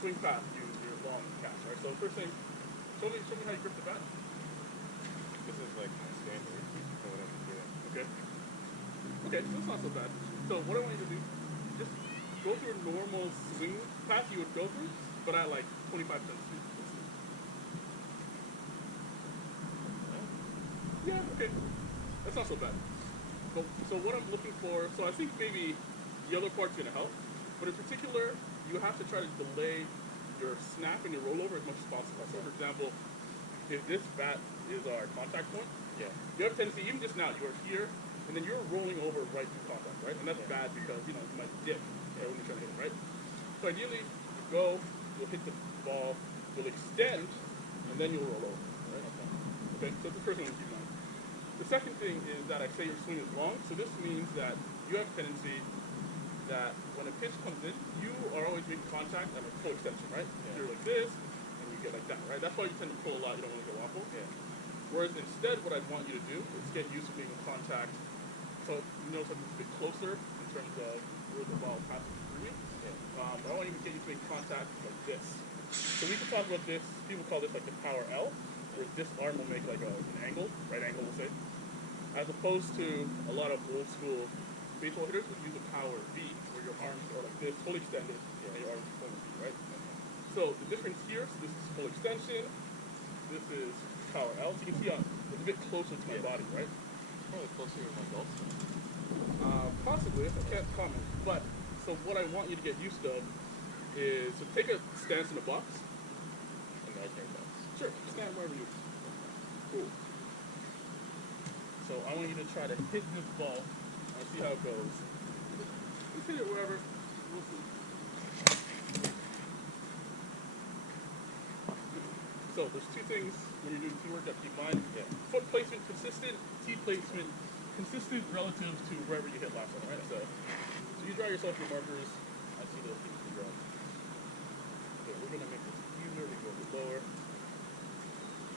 swing path, your long cast, right? So first thing, show me how you grip the bat. This is like my standard for what I'm doing. Okay. Okay, so it's not so bad. So what I want you to do, just go through a normal swing path you would go through, but at like 25% speed. Yeah, okay. That's not so bad. So what I'm looking for, so I think maybe the other part's gonna help, but in particular, you have to try to delay your snap and your rollover as much as possible. So for example, if this bat is our contact point, Yeah. you have a tendency, even just now, you are here, and then you're rolling over right through contact, right? And that's bad because, you might dip when you're trying to hit it, right? So ideally, you go, you'll hit the ball, you'll extend, and then you'll roll over, right? Okay, so that's the first thing to keep in mind. The second thing is that I say your swing is long, so this means that you have a tendency that when a pitch comes in, you are always making contact at a full extension, right? Yeah. You're like this, and you get like that, right? That's why you tend to pull a lot, you don't want to go waffle. Yeah. Whereas instead, what I'd want you to do is get used to being in contact, so you know something's a bit closer in terms of where the ball passes through you. Yeah. But I want you to get used to making contact like this. So we can talk about this, people call this like the power L, where this arm will make like an angle, right angle we'll say, as opposed to a lot of old school baseball hitters would use a power V, where your arms are like this, fully extended, and your arms are fully V, right? So the difference here, so this is full extension, this is power L. So you can see it's a bit closer to my body, right? Probably closer to my golf swing. Possibly, I can't comment. But, so what I want you to get used to is to take a stance in the box. Imaginary box. Sure, stand wherever you. Cool. So I want you to try to hit this ball and see how it goes. Just hit it wherever. We'll see. So there's two things when you're doing tee work that keep in mind. Yeah. Foot placement consistent, tee placement consistent relative to wherever you hit last time, right? So you draw yourself your markers. I see the things you draw. So we're gonna make this easier. We go a bit lower.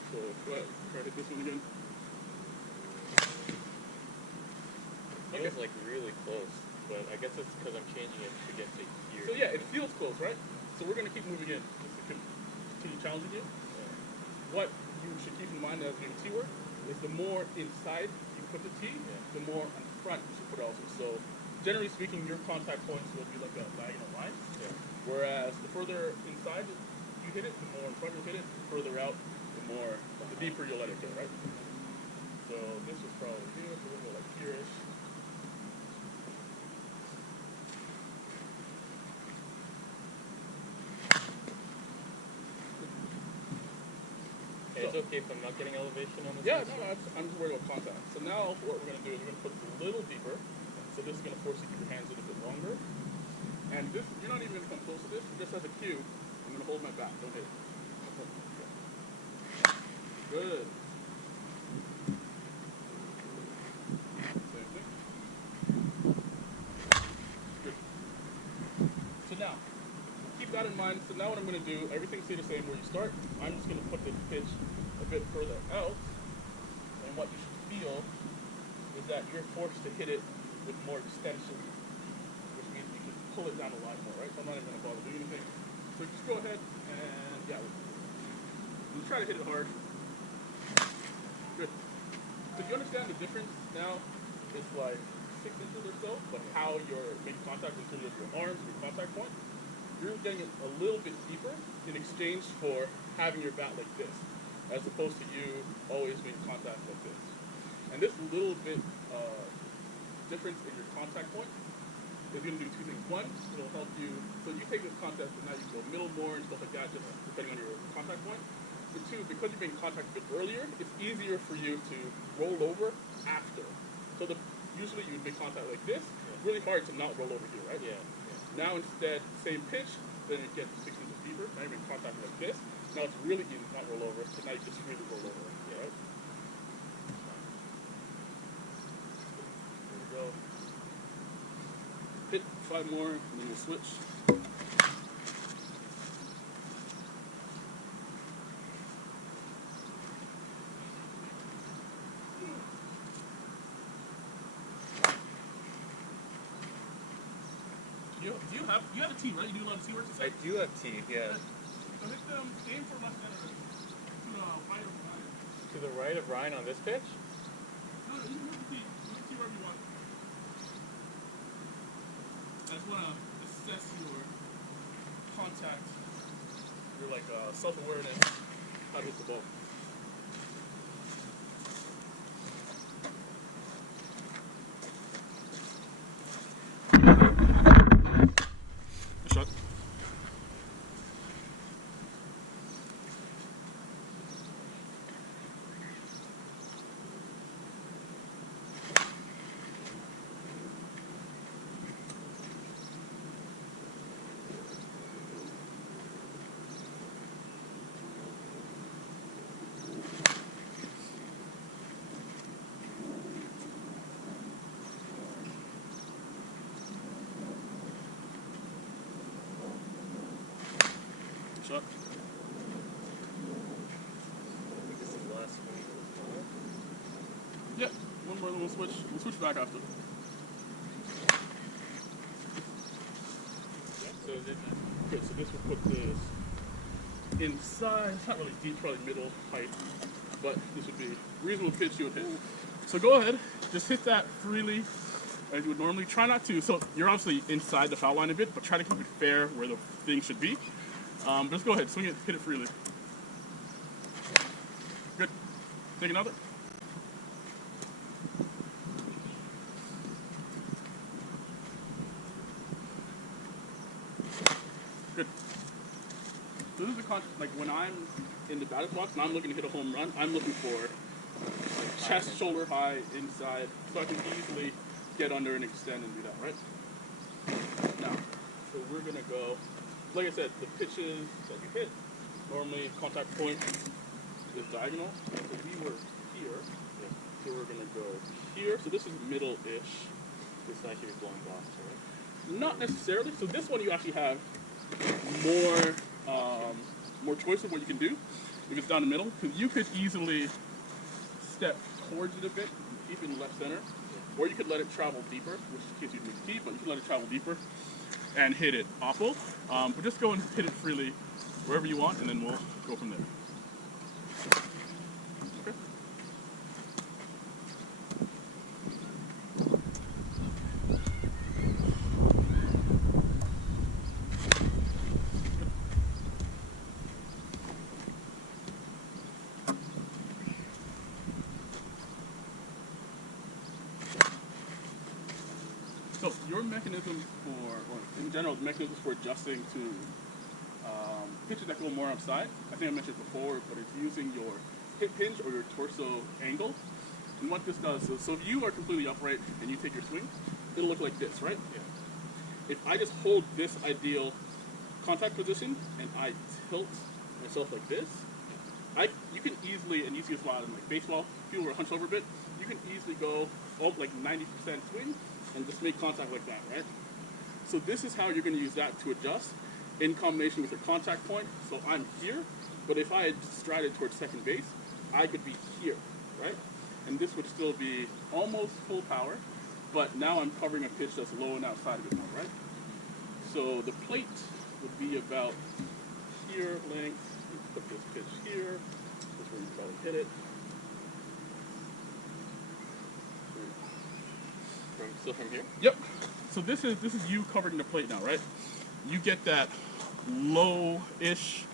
So go ahead, try to hit this one again. Feels like really close, but I guess it's because I'm changing it to get to here. So yeah, it feels close, right? So we're gonna keep moving in just to continue challenging you. What you should keep in mind as doing tee work is the more inside you put the tee, the more on front you should put it also. So generally speaking, your contact points will be like a diagonal line. Yeah. Whereas the further inside you hit it, the more in front you'll hit it. The further out, the deeper you'll let it go, right? So this is probably here, so we'll go like here-ish. It's okay if I'm not getting elevation on this? Yeah, no, I'm just worried about contact. So now what we're going to do is we're going to put this a little deeper. So this is going to force you to keep your hands a little bit longer. And this, you're not even going to come close to this. Just as a cue, I'm going to hold my bat. Don't hit. Good. Same thing. Good. So now, keep that in mind. So now what I'm going to do, everything stay the same where you start. I'm just going to put the pitch a bit further out, and what you should feel is that you're forced to hit it with more extension, which means you can pull it down a lot more, right? So I'm not even going to bother doing anything. So just go ahead and, yeah, you try to hit it hard. Good. So you understand the difference now? It's like 6 inches or so, but how you're making contact in terms of your arms, your contact point, you're getting it a little bit deeper in exchange for having your bat like this, as opposed to you always making contact like this. And this little bit difference in your contact point is going to do two things. One, it'll help you, so you take this contact and now you go middle more and stuff like that, just depending on your contact point. But two, because you're making contact a bit earlier, it's easier for you to roll over after. So usually you would make contact like this. It's really hard to not roll over here, right? Yeah. Now instead, same pitch, then it gets 6 inches deeper. Now you make contact like this. Now it's really easy to not roll over, so now you just really roll over, right? There we go. Hit 5 more, and then we'll switch. Do you you have a tee, right? You do a lot of tee work. I do have tee, yeah. So hit them, aim for left center. To the right of Ryan. To the right of Ryan on this pitch? No, you can move the tee. Move the tee wherever you want. I just want to assess your contact, your like self-awareness, how to hit the ball. Shot. Shot. I think this is the last one. Yeah, one more, then we'll switch. We'll switch back after. Yeah, so is it Okay, so this will put this inside. It's not really deep, probably middle height, but this would be reasonable pitch you would hit. So go ahead, just hit that freely as you would normally. Try not to. So you're obviously inside the foul line a bit, but try to keep it fair where the thing should be. Just go ahead, swing it, hit it freely. Good. Take another. Good. So this is the concept, like when I'm in the batter's box and I'm looking to hit a home run, I'm looking for like chest, shoulder high, inside, so I can easily get under and extend and do that, right? Now, so we're gonna go, like I said, the pitches that you hit, normally contact point is diagonal. So we were here, so we're gonna go here. So this is middle-ish. this actually is blowing box, right? Not necessarily. So this one you actually have more choice of what you can do if it's down the middle, because you could easily step towards it a bit, keep it in left center, or you could let it travel deeper, which in case you need to keep, but you can let it travel deeper and hit it awful. But just go and hit it freely wherever you want, and then we'll go from there. Okay. So your mechanism for, or in general, the mechanisms for adjusting to pitches that go more outside, I think I mentioned before, but it's using your hip hinge or your torso angle. And what this does, so if you are completely upright and you take your swing, it'll look like this, right? Yeah. If I just hold this ideal contact position and I tilt myself like this, you can easily, and you see this a lot in like baseball, people are hunched over a bit, you can easily go like 90% swing and just make contact like that, right? So this is how you're going to use that to adjust in combination with your contact point. So I'm here, but if I had strided towards second base, I could be here, right? And this would still be almost full power, but now I'm covering a pitch that's low and outside a bit more, right? So the plate would be about here length. Put this pitch here. That's where you probably hit it. Still from here? Yep. So this is you covering the plate now, right? You get that low-ish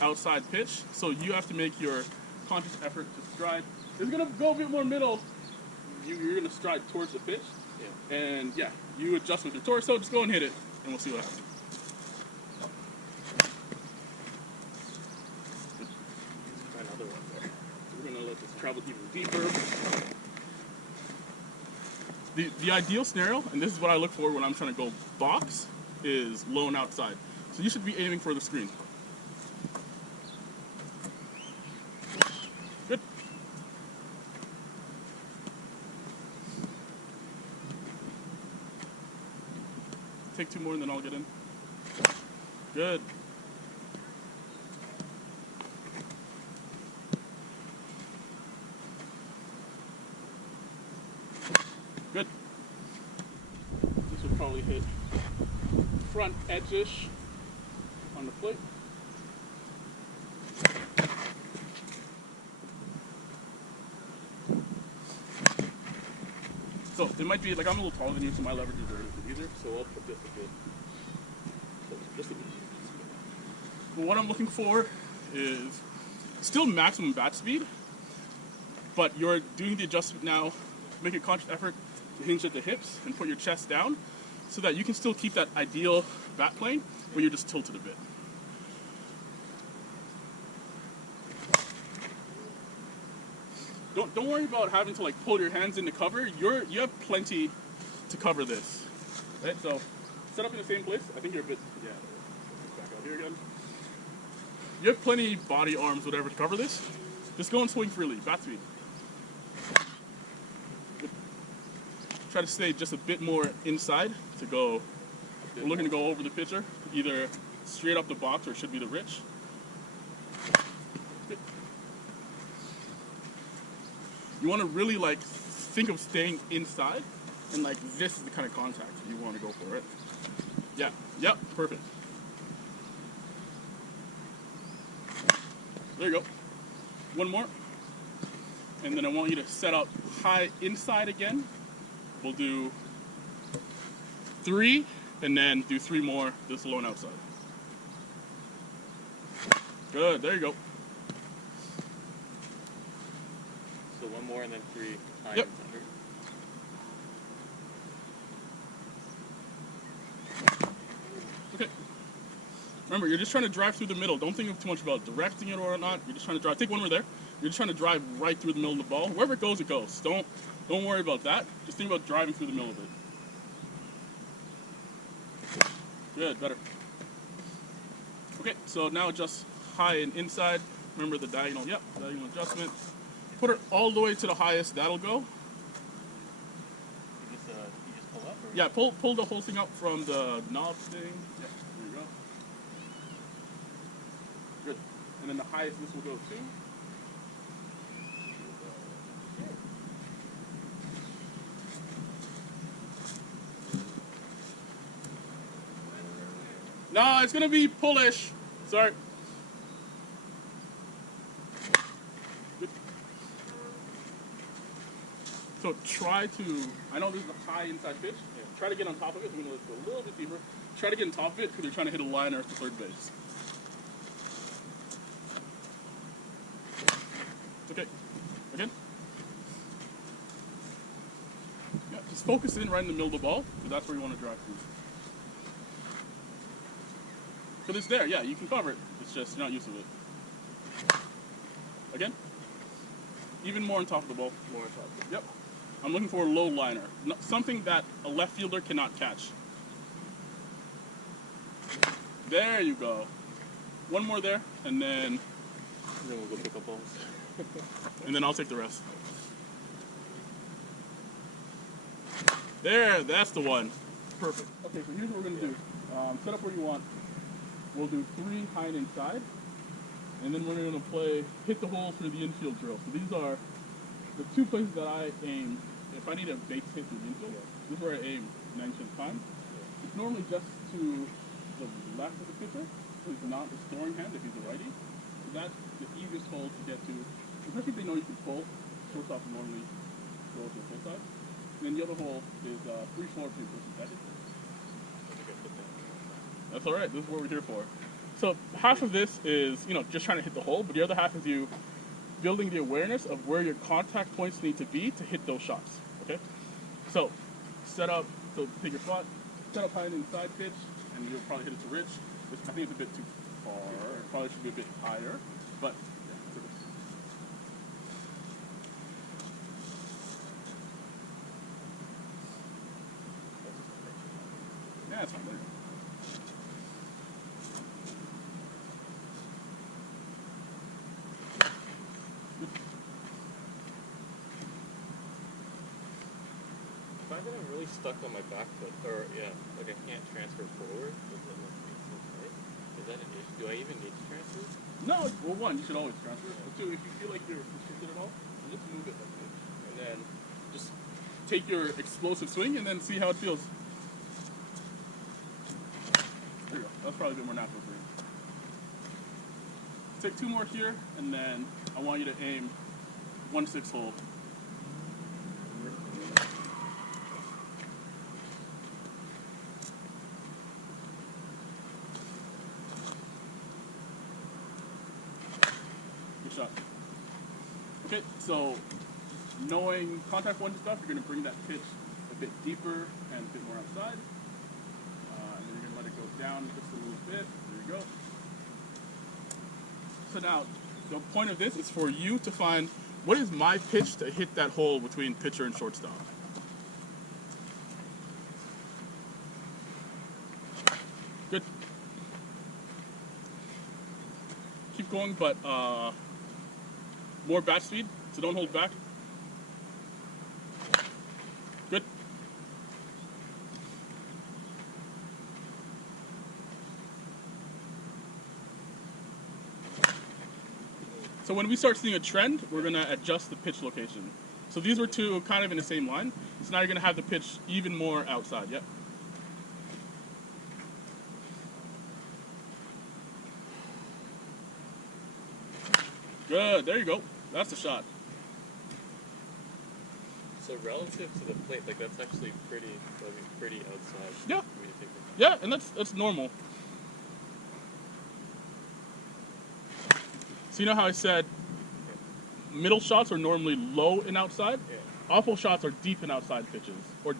outside pitch, so you have to make your conscious effort to stride. It's gonna go a bit more middle. You're gonna stride towards the pitch, Yeah. and yeah, you adjust with your torso. Just go and hit it, and we'll see what happens. Try another one there. So we're gonna let this travel even deeper. The ideal scenario, and this is what I look for when I'm trying to go box, is low and outside. So you should be aiming for the screen. Good. Take two more and then I'll get in. Good. Good. This would probably hit front front edge-ish on the plate. So it might be like I'm a little taller than you, so my leverage is a little bit easier. So I'll put this a bit. Just a bit. But what I'm looking for is still maximum bat speed, but you're doing the adjustment now. Make a conscious effort to hinge at the hips and put your chest down, so that you can still keep that ideal bat plane, where you're just tilted a bit. Don't worry about having to like pull your hands in to cover. You have plenty to cover this. Right? So set up in the same place. I think you're a bit back out here again. You have plenty body, arms, whatever to cover this. Just go and swing freely. Bat speed. Try to stay just a bit more inside to go. We're looking to go over the pitcher, either straight up the box or it should be the rich. You want to really like think of staying inside, and like this is the kind of contact you want to go for, right? Yeah, yep, perfect. There you go. One more. And then I want you to set up high inside again. We'll do 3, and then do 3 more this low and outside. Good, there you go. So 1 more and then 3 high yep. and under. Okay. Remember, you're just trying to drive through the middle. Don't think too much about directing it or not. You're just trying to drive. Take 1 more there. You're just trying to drive right through the middle of the ball. Wherever it goes, it goes. Don't worry about that. Just think about driving through the middle of it. Good, better. Okay, so now just high and inside. Remember the diagonal, yep, diagonal adjustment. Put it all the way to the highest, that'll go. You just pull up? Or? Yeah, pull the whole thing up from the knob thing. Yeah, there you go. Good. And then the highest this will go to. No, it's gonna be pullish. Sorry. Good. So try to, I know this is a high inside pitch. Yeah. Try to get on top of it. I'm gonna go a little bit deeper. Try to get on top of it because you're trying to hit a liner to third base. Okay. Again. Yeah, just focus in right in the middle of the ball because that's where you want to drive through. But it's there, yeah, you can cover it. It's just you're not used to it. Again. Even more on top of the ball. More on top. Yep. I'm looking for a low liner. Something that a left fielder cannot catch. There you go. 1 more there, and then we'll go pick up balls. and then I'll take the rest. There, that's the one. Perfect. Okay, so here's what we're gonna do. Set up where you want. We'll do 3 high and inside, and then we're going to play hit the hole through the infield drill. So these are the 2 places that I aim. If I need a base hit through the infield, this is where I aim 9% of the time. It's normally just to the left of the pitcher, who's not the scoring hand if he's a righty. So that's the easiest hole to get to, especially if they know you can pull. Shortstop will normally go to the full side. And then the other hole is 3-4 between first and second. That's all right. This is what we're here for. So half of this is, just trying to hit the hole, but the other half is you building the awareness of where your contact points need to be to hit those shots. Okay. So set up. So take your spot. Set up high and inside pitch, and you'll probably hit it to rich. I think it's a bit too far. It probably should be a bit higher, but. Yeah, that's fine. There you go. I find that I'm really stuck on my back foot, or like I can't transfer forward. Is that an issue? Do I even need to transfer? No, well, 1, you should always transfer. But 2, if you feel like you're restricted at all, just move it like this. And then just take your explosive swing and then see how it feels. probably a bit more natural for you. Take 2 more here, and then I want you to aim 1/6 hole. Good shot. Okay, so knowing contact point and stuff, you're going to bring that pitch a bit deeper and a bit more outside. And then you're going to let it go down just a little bit. There you go. So now, the point of this is for you to find what is my pitch to hit that hole between pitcher and shortstop. Good. Keep going, but more bat speed, so don't hold back. Good. So when we start seeing a trend, we're going to adjust the pitch location. So these were 2 kind of in the same line. So now you're going to have the pitch even more outside. Yep. Good. There you go. That's the shot. So relative to the plate, like that's actually pretty outside. Yeah. Yeah, and that's normal. So you know how I said middle shots are normally low and outside? Yeah. Awful shots are deep and outside pitches. Or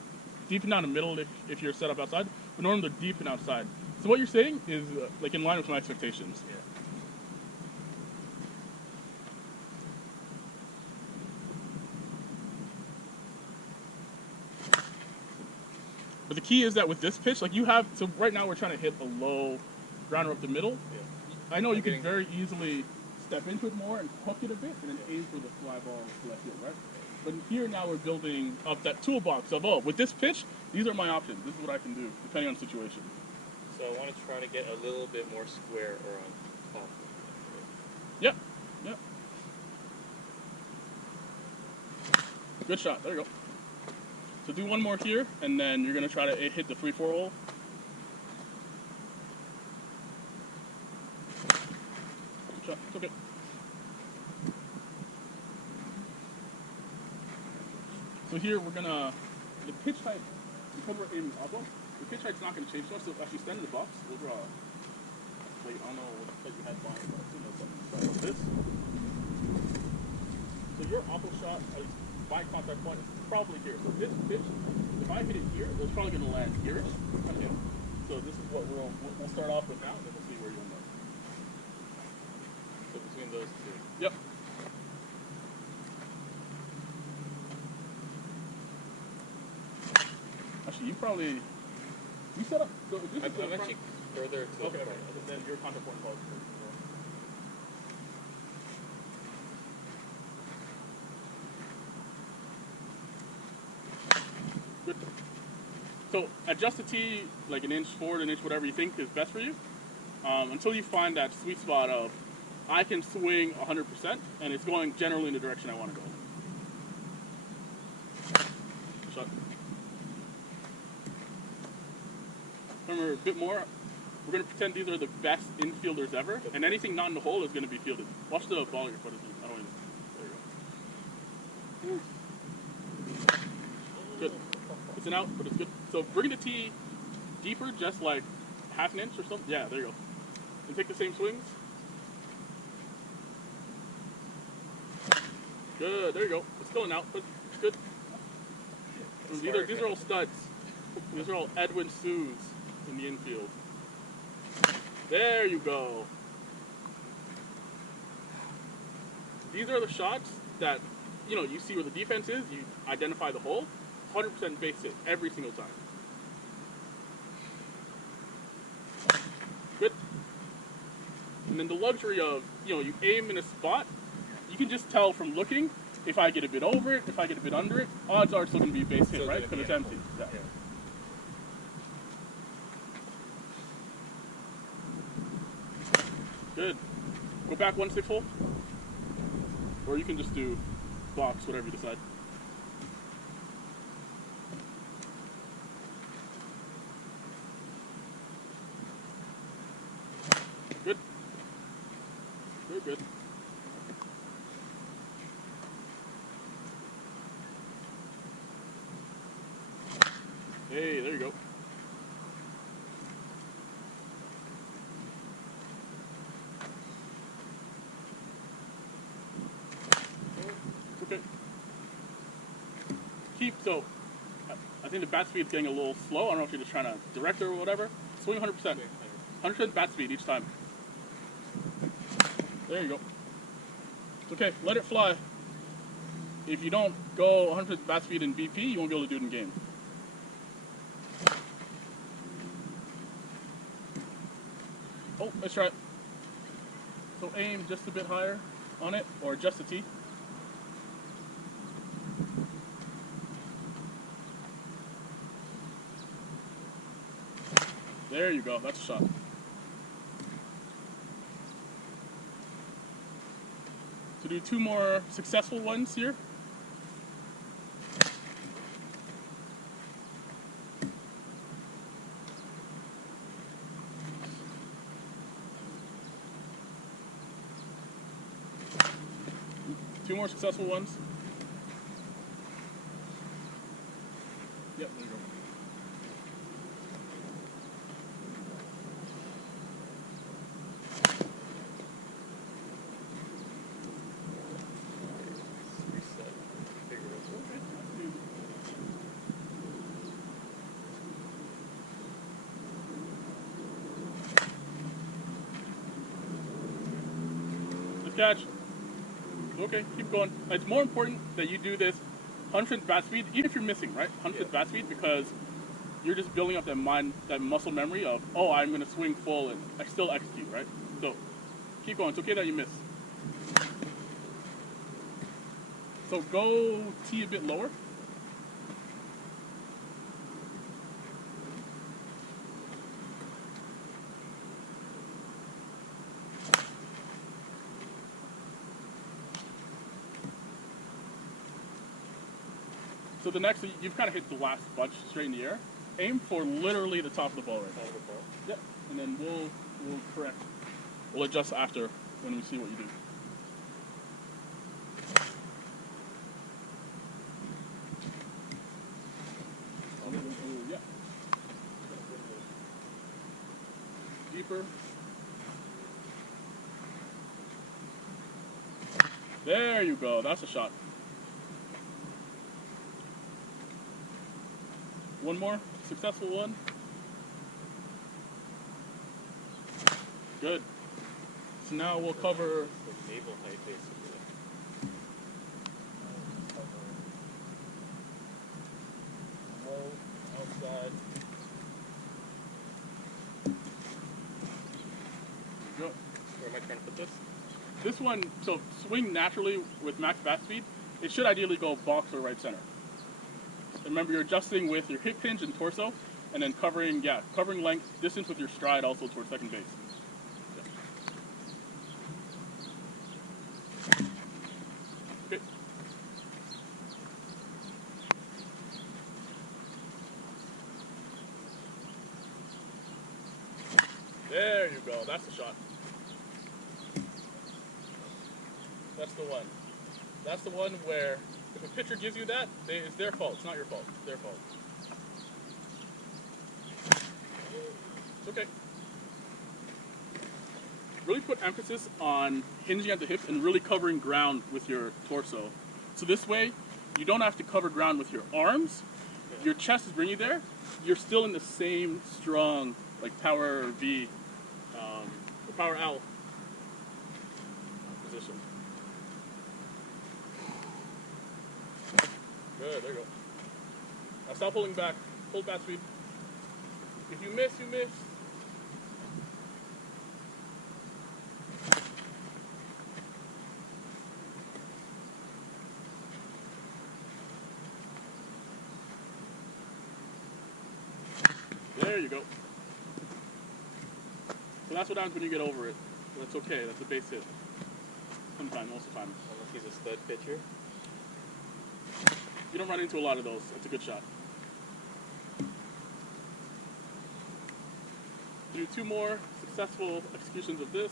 deep and down the middle if you're set up outside, but normally they're deep and outside. So what you're saying is like in line with my expectations. Yeah. But the key is that with this pitch, like you have, so right now we're trying to hit a low grounder up the middle. Yeah. I know you can very easily step into it more and hook it a bit and then aim for the fly ball to left field, right? But here now we're building up that toolbox of, oh, with this pitch, these are my options. This is what I can do, depending on the situation. So I want to try to get a little bit more square or on top. Yep, yep. Good shot, there you go. So do 1 more here, and then you're going to try to hit the 3-4 hole. Good shot, it's okay. So here we're going to, the pitch height, because we're aiming oblong, the pitch height's not going to change so much, so actually stand in the box, we'll draw a plate, I don't know what plate you had by, but I assume that's something like this. So your awful shot, my contact point is probably here. So this pitch, if I hit it here, it's probably going to land here-ish. Okay. So this is what we'll start off with now, and then we'll see where you end up. So between those 2. Yep. Actually, you set up. So this is I'm actually further to okay, the okay. front. Then your contact point falls first. Good. So adjust the tee like an inch forward, an inch whatever you think is best for you, until you find that sweet spot of I can swing 100% and it's going generally in the direction I want to go. Good shot. Remember a bit more. We're going to pretend these are the best infielders ever, and anything not in the hole is going to be fielded. Watch the ball at your foot. I don't even. There you go. Good. It's an out, but it's good. So bring the tee deeper, just like half an inch or something. Yeah, there you go. And take the same swings. Good. There you go. It's going out, but it's good. These are all studs. These are all Edwin Sues in the infield. There you go. These are the shots that, you see where the defense is, you identify the hole, 100% base hit every single time. Good. And then the luxury of, you aim in a spot, you can just tell from looking, if I get a bit over it, if I get a bit under it, odds are it's still going to be a base hit, right? Because it's empty. Yeah. Good. Go back 1/6 hole. Or you can just do box, whatever you decide. you're good. Hey, there you go. It's okay. So, I think the bat speed's getting a little slow. I don't know if you're just trying to direct it or whatever. Swing 100%. 100% bat speed each time. There you go. It's okay, let it fly. If you don't go 100% bat speed in BP, you won't be able to do it in game. Oh, let's try it. So aim just a bit higher on it, or just a T. There you go, that's a shot. So do 2 more successful ones here. Two more successful ones. Yep, there you go. Good catch. Okay, keep going. It's more important that you do this 100% bat speed, even if you're missing, right? 100% bat speed, because you're just building up that muscle memory of, oh, I'm going to swing full and I still execute, right? So keep going. It's okay that you miss. So go T a bit lower. So the next, you've kind of hit the last bunch straight in the air. Aim for literally the top of the ball right now. Top of the ball? Yep. And then we'll correct. We'll adjust after when we see what you do. Yeah. Deeper. There you go. That's a shot. One more successful one. Good. So now we'll cover the navel height basically. Low, outside. Go. Where am I trying to put this? This one, so swing naturally with max bat speed. It should ideally go box or right center. Remember, you're adjusting with your hip hinge and torso, and then covering length, distance with your stride also towards second base. Yeah. Okay. There you go, that's the shot. That's the one. That's the one where if a pitcher gives you that, it's their fault. It's not your fault. It's their fault. It's okay. Really put emphasis on hinging at the hips and really covering ground with your torso. So this way, you don't have to cover ground with your arms. Your chest is bringing you there. You're still in the same strong, like power V, or power L position. Good, there you go. Now stop pulling back. Hold bat speed. If you miss, you miss. There you go. So that's what happens when you get over it. That's okay, that's a base hit. Sometimes, most of the time. Unless he's a stud pitcher. You don't run into a lot of those. It's a good shot. Do 2 more successful executions of this.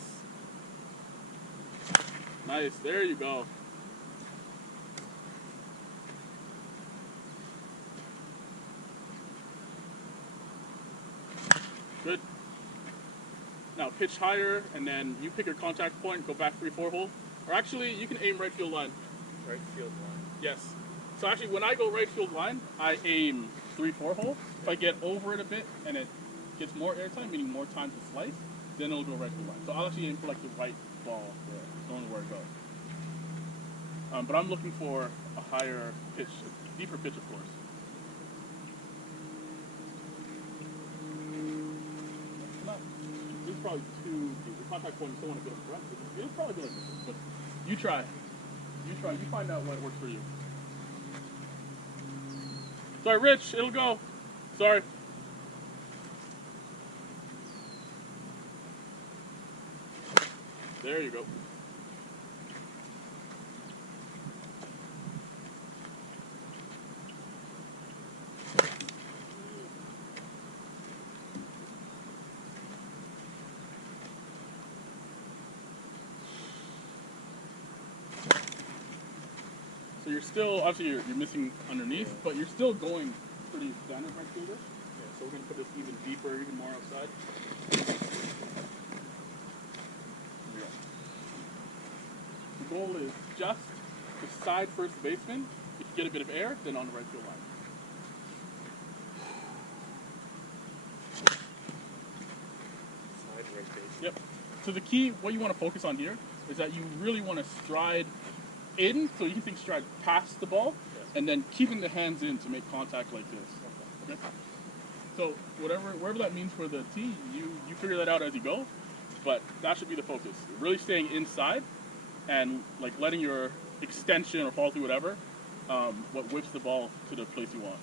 Nice. There you go. Good. Now pitch higher, and then you pick your contact point, go back 3-4 hole. Or actually, you can aim right field line. Right field line. Yes. So actually, when I go right field line, I aim 3-4 hole. If I get over it a bit and it gets more airtime, meaning more time to slice, then it'll go right field line. So I'll actually aim for like the right ball there, knowing where it goes. But I'm looking for a higher pitch, a deeper pitch, of course. This is probably too deep. The contact point, you still want to go to the front. It'll probably go like this, but you try. You try. You find out what works for you. Sorry, Rich. It'll go. Sorry. There you go. So you're still, obviously you're missing underneath, but you're still going pretty standard right fielder. Yeah, so we're going to put this even deeper, even more outside. There we go. The goal is just beside first baseman. If you get a bit of air, then on the right field line. Side right base. Yep. So the key, what you want to focus on here, is that you really want to stride in, so you can think stride past the ball, and then keeping the hands in to make contact like this. Okay? So wherever that means for the tee, you figure that out as you go, but that should be the focus. Really staying inside and like letting your extension or follow through, whatever, what whips the ball to the place you want.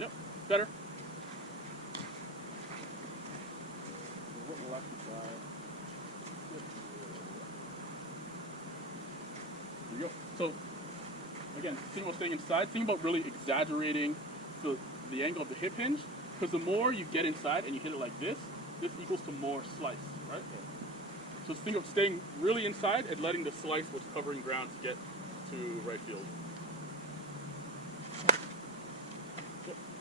Yep, better. There you go. So, again, think about staying inside. Think about really exaggerating the angle of the hip hinge, because the more you get inside and you hit it like this equals to more slice, right? So think of staying really inside and letting the slice what's covering ground to get to right field.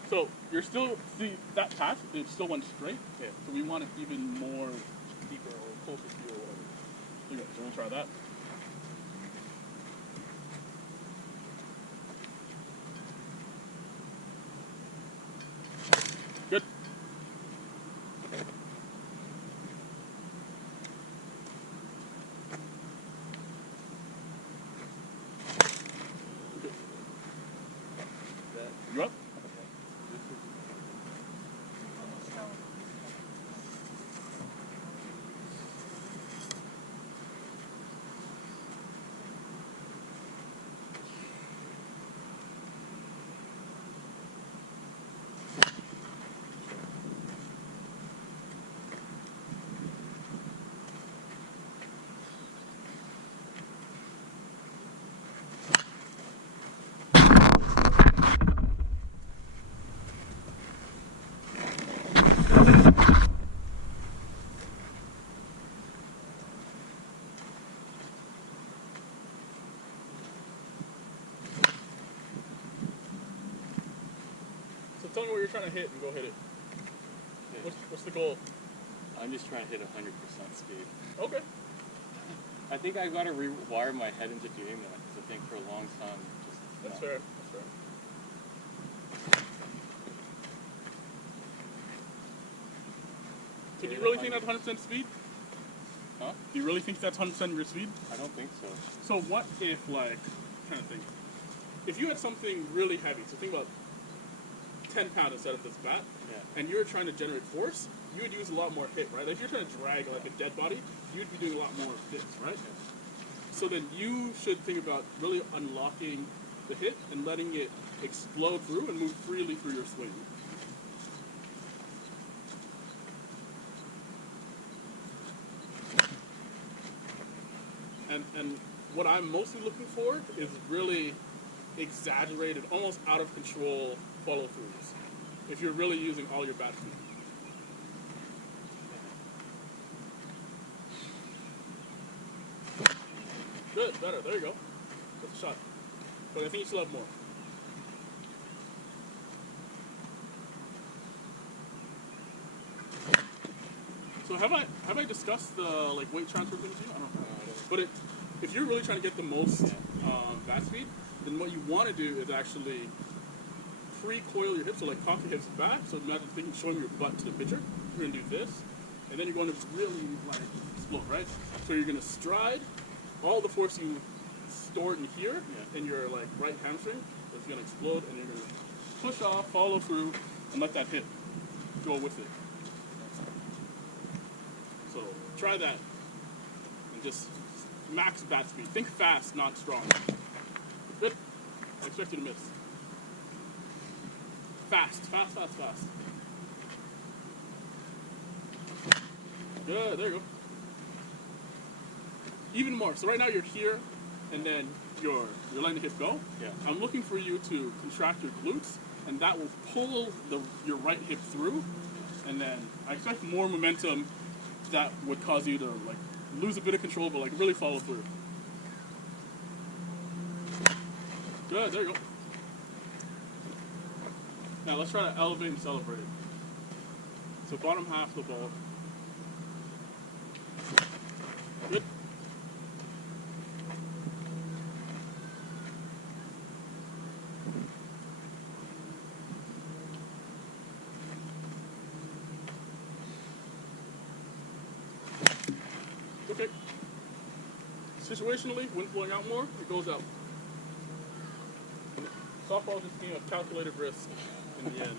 So you're still, see that pass, it still went straight. Yeah. So we want it even more Deeper or closer to you or whatever. There you go. So we'll try that. Good. You up? So tell me where you're trying to hit and go hit it. Okay. What's the goal? I'm just trying to hit 100% speed. Okay. I think I gotta rewire my head into doing that, because I think for a long time, just That's no. fair. That's fair. So do you really think that's 100% speed? Huh? Do you really think that's 100% your speed? I don't think so. So what if, like, kind of thing, if you had something really heavy, so think about 10 pounds instead of this bat, Yeah. and you're trying to generate force, you would use a lot more hit, right? Like if you're trying to drag like a dead body, you'd be doing a lot more of this, right? So then you should think about really unlocking the hit and letting it explode through and move freely through your swing. And what I'm mostly looking for is really exaggerated, almost out of control follow-throughs if you're really using all your bat speed. Good, better. There you go. That's a shot. But I think you still have more. So have I discussed the like weight transfer thing to you? I don't know. But if you're really trying to get the most bat speed, then what you want to do is actually pre-coil your hips, so like cock your hips back. So imagine thinking showing your butt to the pitcher. You're gonna do this, and then you're going to really like explode, right? So you're gonna stride. All the force you stored in here in your like right hamstring is gonna explode, and you're gonna push off, follow through, and let that hit go with it. So try that, and just max bat speed. Think fast, not strong. Good. I expect you to miss. Fast, fast, fast, fast. Good, there you go. Even more. So right now you're here, and then you're letting the hip go. Yeah. I'm looking for you to contract your glutes, and that will pull your right hip through, and then I expect more momentum that would cause you to like lose a bit of control, but like really follow through. Good, there you go. Now let's try to elevate and celebrate. So bottom half of the ball. Good. Okay. Situationally, wind's blowing out more, it goes out. Softball is just a game of calculated risk in the end.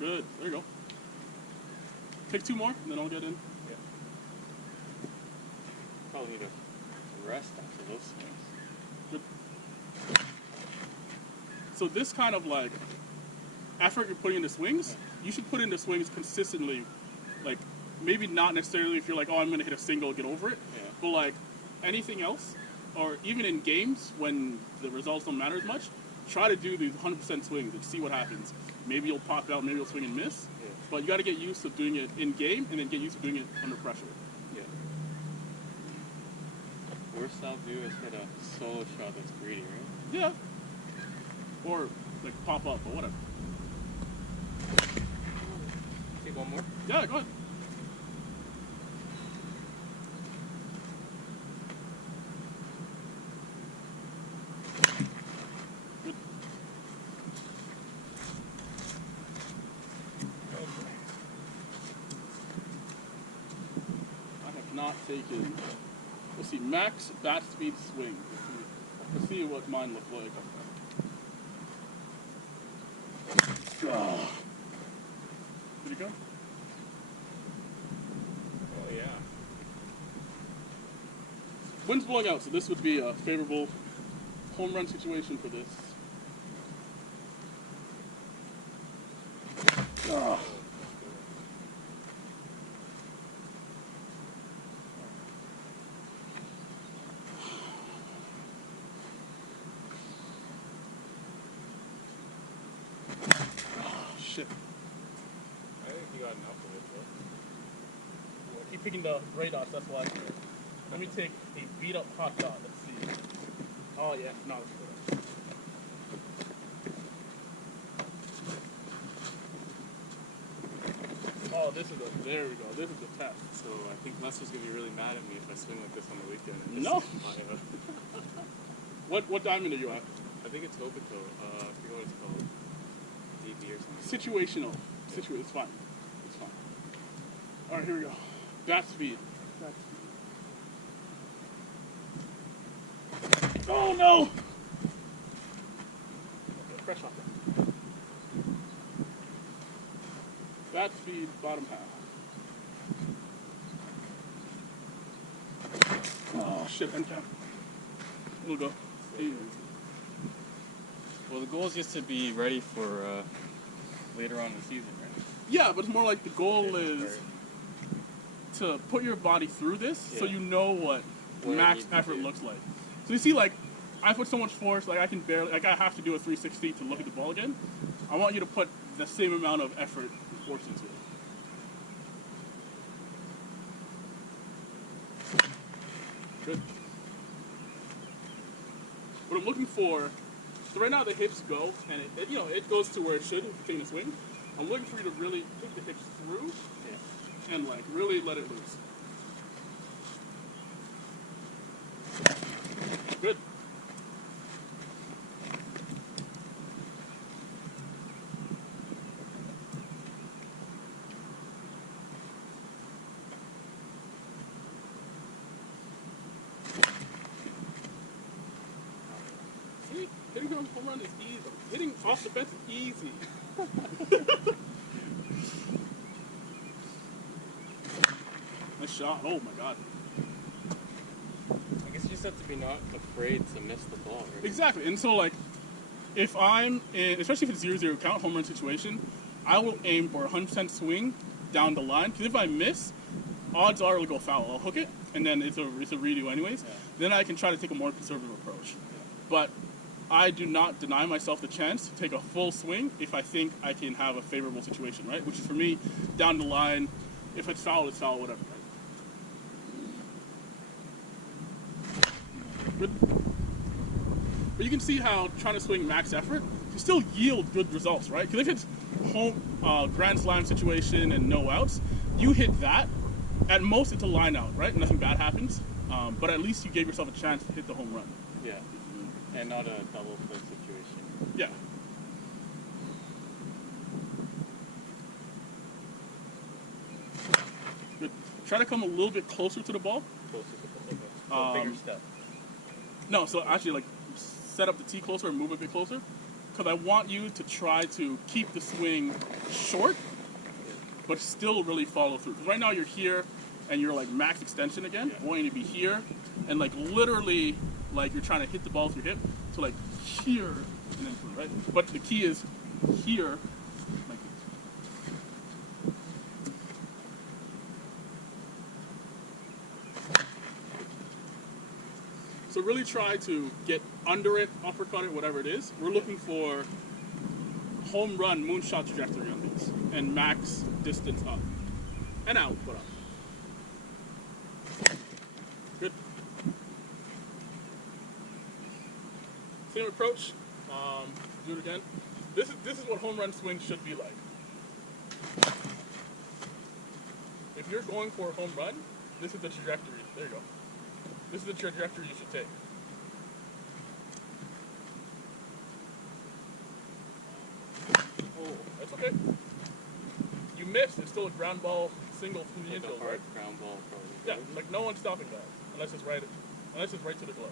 Good, there you go. Take two more, and then I'll get in. Yeah. Probably need to rest after those swings. Good. So this kind of like effort you're putting into swings, you should put into swings consistently. Like maybe not necessarily if you're like, oh, I'm gonna hit a single, get over it. Yeah. But like anything else, or even in games when the results don't matter as much, try to do these 100% swings and see what happens. Maybe you'll pop out, maybe you'll swing and miss. Yeah. But you got to get used to doing it in game, and then get used to doing it under pressure. Yeah. Worst I'll do is hit a solo shot that's greedy, right? Yeah. Or like pop up, or whatever. Take one more. Yeah, go ahead. Good. I have not taken. Let's see, max bat speed swing. Let's see what mine look like. Did you go? Oh yeah. Wind's blowing out, so this would be a favorable home run situation for this. Shit. I think you got enough of it, though. I keep picking the gray dots, that's why. Let me take a beat up hot dot, let's see. Oh yeah, no, that's good. Oh, this is there we go, this is the test. So I think Lester's gonna be really mad at me if I swing like this on the weekend. And No. My, What diamond are you at? I think it's Obito. I forget what it's called. DB or something. Situational. It's fine. It's fine. Alright, here we go. Bat speed. Oh no! Okay, fresh off. Bat speed, bottom half. Oh shit, end cap. We'll go. Well, the goal is just to be ready for later on in the season, right? Yeah, but it's more like the goal is to put your body through this so you know what what I max need to effort do. looks like. So you see, like, I put so much force, like I can barely, like I have to do a 360 to look at the ball again. I want you to put the same amount of effort and force into it. Good. What I'm looking for, so right now the hips go, and it goes to where it should if you're taking a swing. I'm looking for you to really take the hips through and like really let it loose. Good. See, hitting home run is easy. Hitting off the fence is easy. Nice shot. Oh my god. I guess you just have to be not afraid to miss the ball, right? Exactly. And so like, if I'm in, especially if it's 0-0 count home run situation, I will aim for a 100% swing down the line. Because if I miss, odds are it'll go foul. I'll hook it, and then it's a redo anyways. Yeah. Then I can try to take a more conservative approach. But I do not deny myself the chance to take a full swing if I think I can have a favorable situation, right? Which is for me, down the line, if it's foul, whatever, right? Good. But you can see how trying to swing max effort can still yield good results, right? Because if it's home grand slam situation and no outs, you hit that, at most it's a line out, right? Nothing bad happens, but at least you gave yourself a chance to hit the home run. Yeah. And not a double flip situation. Yeah. Good. Try to come a little bit closer to the ball. Closer to the ball. Okay. So bigger step. No, so actually like set up the tee closer and move it a bit closer. Because I want you to try to keep the swing short, but still really follow through. Because right now you're here and you're like max extension again. Yeah. I want you to be here and like literally like you're trying to hit the ball with your hip. So like here and then through, right? But the key is here, like this. So really try to get under it, uppercut it, whatever it is. We're looking for home run, moonshot trajectory on these, and max distance up and out, but up. Good. Same approach. Do it again. This is what home run swing should be like. If you're going for a home run, this is the trajectory. There you go. This is the trajectory you should take. Oh, that's okay. You missed. It's still a ground ball, single through the Like infield, a hard right? ground ball, probably. Yeah, like no one's stopping that unless it's right to the glove.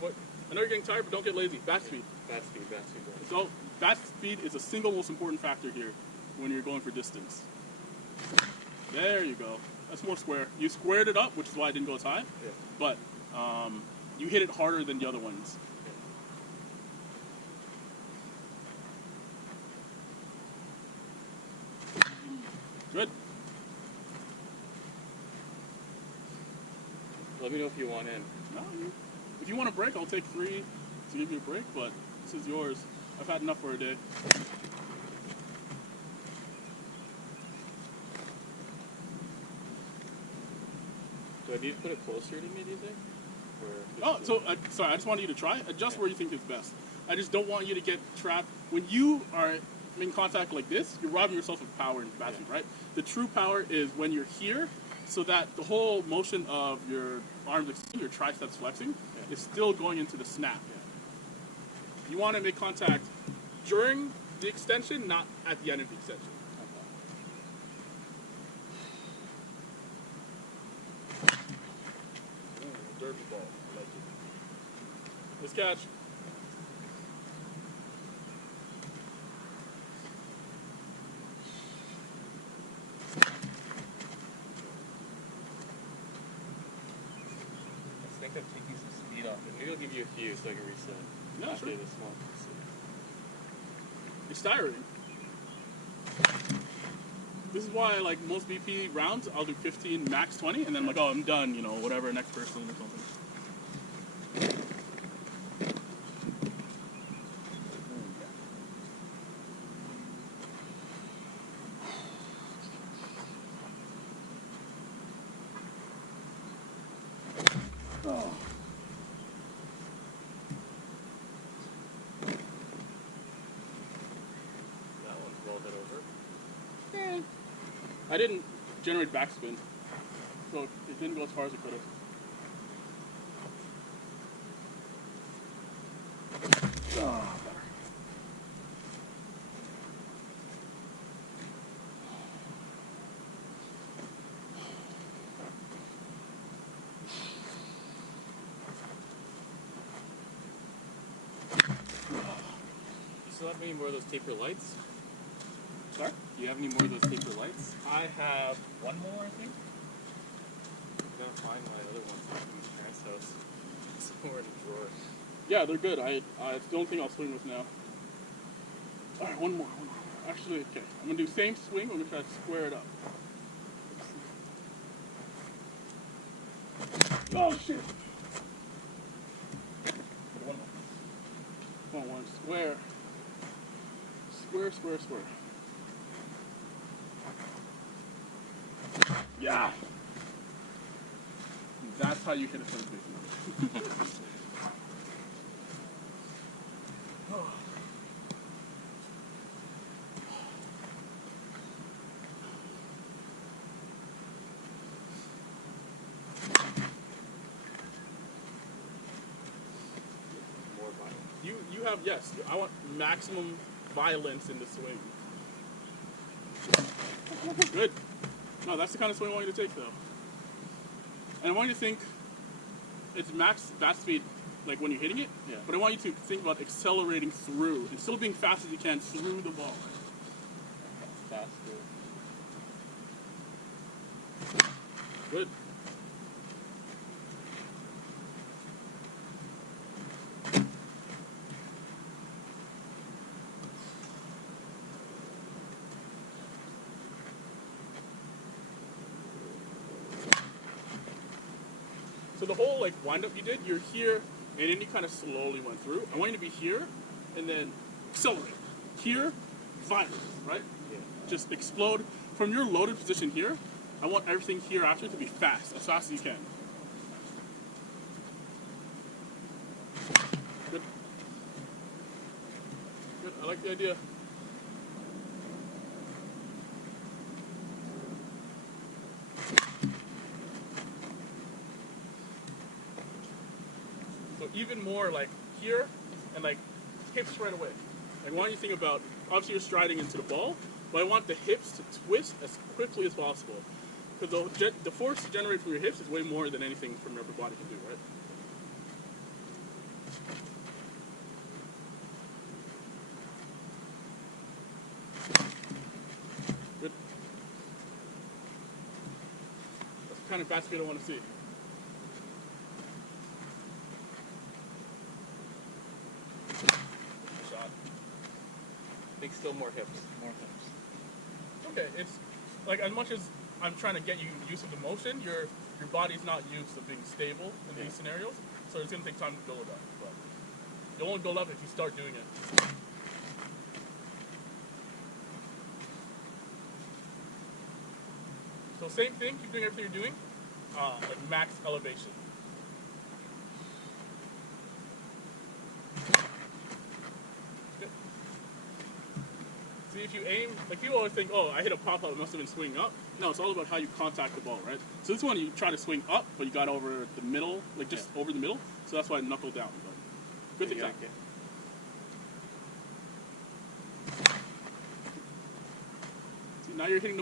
But I know you're getting tired, but don't get lazy. Bat speed. Bat speed. So bat speed is the single most important factor here when you're going for distance. There you go. That's more square. You squared it up, which is why I didn't go as high. Yeah. But you hit it harder than the other ones. Good. Let me know if you want in. No, if you want a break, I'll take 3 to give you a break, but this is yours. I've had enough for a day. Do I need to put it closer to me, do you think? Oh, so, sorry, I just wanted you to try. Adjust where you think is best. I just don't want you to get trapped. When you are in contact like this, you're robbing yourself of power in bat speed, right? The true power is when you're here, so that the whole motion of your arms extending, your triceps flexing, is still going into the snap. You want to make contact during the extension, not at the end of the extension. Ooh, derby ball. I like it. This catch. think of taking some speed off it. Maybe I'll give you a few so I can reset. Yeah, After sure. this one. It's tiring. This is why, like most BP rounds, I'll do 15, max 20, and then I'm like, oh, I'm done. You know, whatever, next person or something. That one's welded over. I didn't generate backspin, so it didn't go as far as it could have. Oh, better. You still have any more of those taper lights? Sorry? Do you have any more of those taper lights? I have one more, I think. I'm gonna find my other ones in my parents' house. Somewhere in a drawer. Yeah, they're good. It's the only thing I'll swing with now. All right, one more. Actually, okay. I'm gonna do same swing. I'm gonna try to square it up. Oh shit! One more. One square. Square, square, square. Yeah. That's how you hit a third baseman. More violent. You have, yes. I want maximum violence in the swing. Good. No, that's the kind of swing I want you to take, though. And I want you to think it's max bat speed, like when you're hitting it. Yeah. But I want you to think about accelerating through and still being fast as you can through the ball. Faster. Good. So the whole like wind up you did, you're here, and then you kind of slowly went through. I want you to be here, and then accelerate. Here, violent, right? Yeah. Just explode. From your loaded position here, I want everything here after to be fast, as fast as you can. Good. Good, I like the idea. So even more like here and like hips right away. Like why don't you think about, obviously you're striding into the ball, but I want the hips to twist as quickly as possible. Because the force generated from your hips is way more than anything from your upper body can do, right? Good. That's the kind of bat speed I want to see. Shot. I think still more hips. More hips. Okay, it's like as much as I'm trying to get you used to the motion, your body's not used to being stable in these scenarios, so it's gonna take time to build it up. But you won't build up if you start doing it. So same thing, keep doing everything you're doing, like max elevation. Good. See, if you aim, like people always think, oh, I hit a pop-up, it must have been swinging up. No, it's all about how you contact the ball, right? So this one, you try to swing up, but you got over the middle, like just over the middle, so that's why I knuckle down. But good Yeah, thing. okay. See, now you're hitting the